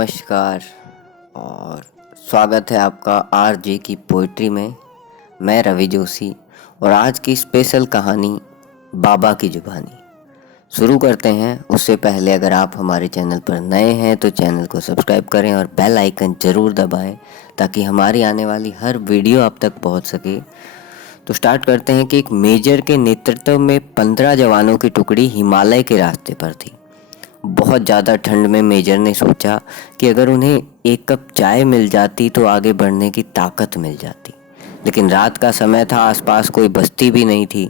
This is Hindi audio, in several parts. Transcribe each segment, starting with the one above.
नमस्कार और स्वागत है आपका आरजे की पोइट्री में। मैं रवि जोशी और आज की स्पेशल कहानी बाबा की जुबानी शुरू करते हैं। उससे पहले अगर आप हमारे चैनल पर नए हैं तो चैनल को सब्सक्राइब करें और बेल आइकन ज़रूर दबाएं ताकि हमारी आने वाली हर वीडियो आप तक पहुंच सके। तो स्टार्ट करते हैं कि एक मेजर के नेतृत्व में 15 जवानों की टुकड़ी हिमालय के रास्ते पर थी। बहुत ज़्यादा ठंड में मेजर ने सोचा कि अगर उन्हें एक कप चाय मिल जाती तो आगे बढ़ने की ताकत मिल जाती। लेकिन रात का समय था, आसपास कोई बस्ती भी नहीं थी।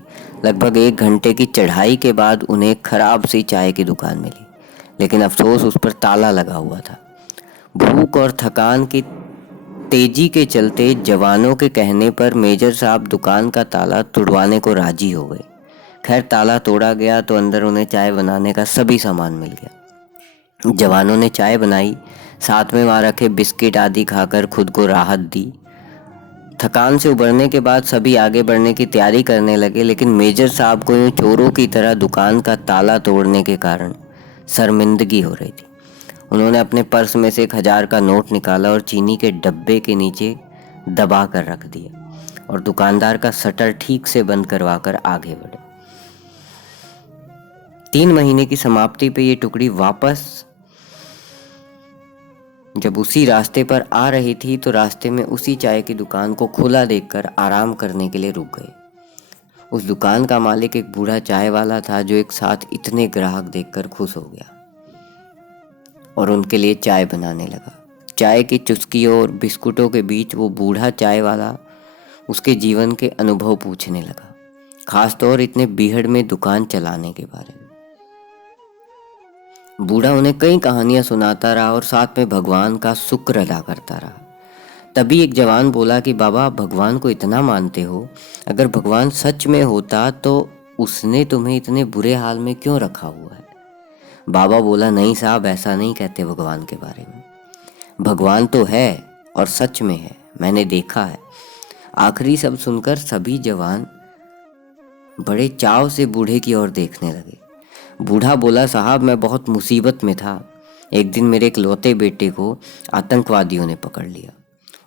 लगभग 1 घंटे की चढ़ाई के बाद उन्हें खराब सी चाय की दुकान मिली, लेकिन अफसोस उस पर ताला लगा हुआ था। भूख और थकान की तेजी के चलते जवानों के कहने पर मेजर साहब दुकान का ताला तुड़वाने को राजी हो गए। खैर, ताला तोड़ा गया तो अंदर उन्हें चाय बनाने का सभी सामान मिल गया। जवानों ने चाय बनाई, साथ में वहाँ रखे बिस्किट आदि खाकर खुद को राहत दी। थकान से उबरने के बाद सभी आगे बढ़ने की तैयारी करने लगे, लेकिन मेजर साहब को यूं चोरों की तरह दुकान का ताला तोड़ने के कारण शर्मिंदगी हो रही थी। उन्होंने अपने पर्स में से 1000 का नोट निकाला और चीनी के डब्बे के नीचे दबा कर रख दिया और दुकानदार का शटर ठीक से बंद करवा कर आगे बढ़े। 3 महीने की समाप्ति पे ये टुकड़ी वापस जब उसी रास्ते पर आ रही थी तो रास्ते में उसी चाय की दुकान को खुला देखकर आराम करने के लिए रुक गए। उस दुकान का मालिक एक बूढ़ा चाय वाला था जो एक साथ इतने ग्राहक देखकर खुश हो गया और उनके लिए चाय बनाने लगा। चाय की चुस्कियों और बिस्कुटों के बीच वो बूढ़ा चाय वाला उसके जीवन के अनुभव पूछने लगा, खासतौर इतने बीहड़ में दुकान चलाने के बारे में। बूढ़ा उन्हें कई कहानियां सुनाता रहा और साथ में भगवान का शुक्र अदा करता रहा। तभी एक जवान बोला कि बाबा, आप भगवान को इतना मानते हो, अगर भगवान सच में होता तो उसने तुम्हें इतने बुरे हाल में क्यों रखा हुआ है? बाबा बोला, नहीं साहब, ऐसा नहीं कहते भगवान के बारे में। भगवान तो है और सच में है, मैंने देखा है। आखिरी शब्द सुनकर सभी जवान बड़े चाव से बूढ़े की ओर देखने लगे। बूढ़ा बोला, साहब, मैं बहुत मुसीबत में था। एक दिन मेरे इकलौते बेटे को आतंकवादियों ने पकड़ लिया।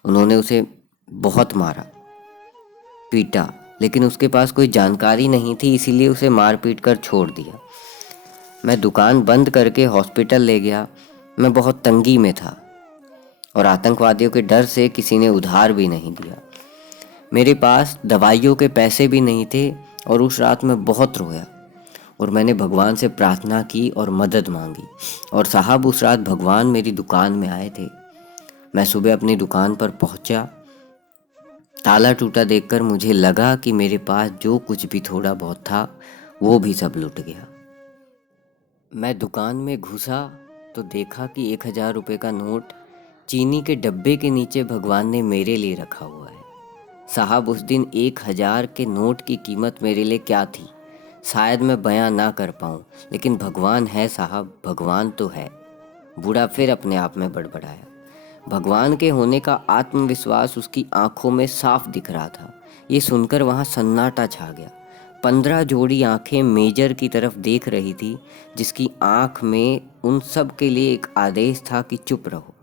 उन्होंने उसे बहुत मारा पीटा, लेकिन उसके पास कोई जानकारी नहीं थी, इसीलिए उसे मार पीट कर छोड़ दिया। मैं दुकान बंद करके हॉस्पिटल ले गया। मैं बहुत तंगी में था और आतंकवादियों के डर से किसी ने उधार भी नहीं दिया। मेरे पास दवाइयों के पैसे भी नहीं थे और उस रात मैं बहुत रोया और मैंने भगवान से प्रार्थना की और मदद मांगी। और साहब, उस रात भगवान मेरी दुकान में आए थे। मैं सुबह अपनी दुकान पर पहुंचा। ताला टूटा देखकर मुझे लगा कि मेरे पास जो कुछ भी थोड़ा बहुत था वो भी सब लुट गया। मैं दुकान में घुसा तो देखा कि 1000 रुपये का नोट चीनी के डब्बे के नीचे भगवान ने मेरे लिए रखा हुआ है। साहब, उस दिन 1000 के नोट की कीमत मेरे लिए क्या थी शायद मैं बयां ना कर पाऊं, लेकिन भगवान है साहब, भगवान तो है। बूढ़ा फिर अपने आप में बड़बड़ाया। भगवान के होने का आत्मविश्वास उसकी आंखों में साफ दिख रहा था। ये सुनकर वहां सन्नाटा छा गया। 15 जोड़ी आंखें मेजर की तरफ देख रही थी, जिसकी आंख में उन सब के लिए एक आदेश था कि चुप रहो।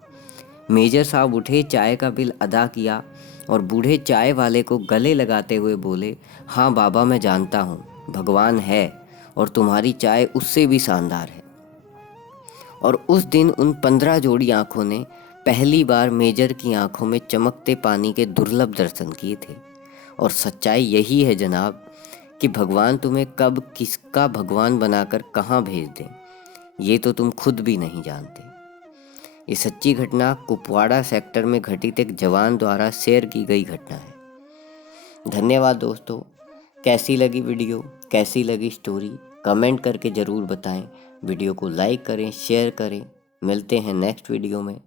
मेजर साहब उठे, चाय का बिल अदा किया और बूढ़े चाय वाले को गले लगाते हुए बोले, हाँ बाबा, मैं जानता हूँ भगवान है और तुम्हारी चाय उससे भी शानदार है। और उस दिन उन 15 जोड़ी आंखों ने पहली बार मेजर की आंखों में चमकते पानी के दुर्लभ दर्शन किए थे। और सच्चाई यही है जनाब कि भगवान तुम्हें कब किसका भगवान बनाकर कहाँ भेज दें, ये तो तुम खुद भी नहीं जानते। ये सच्ची घटना कुपवाड़ा सेक्टर में घटित एक जवान द्वारा शेयर की गई घटना है। धन्यवाद दोस्तों। कैसी लगी वीडियो, कैसी लगी स्टोरी, कमेंट करके ज़रूर बताएं। वीडियो को लाइक करें, शेयर करें। मिलते हैं नेक्स्ट वीडियो में।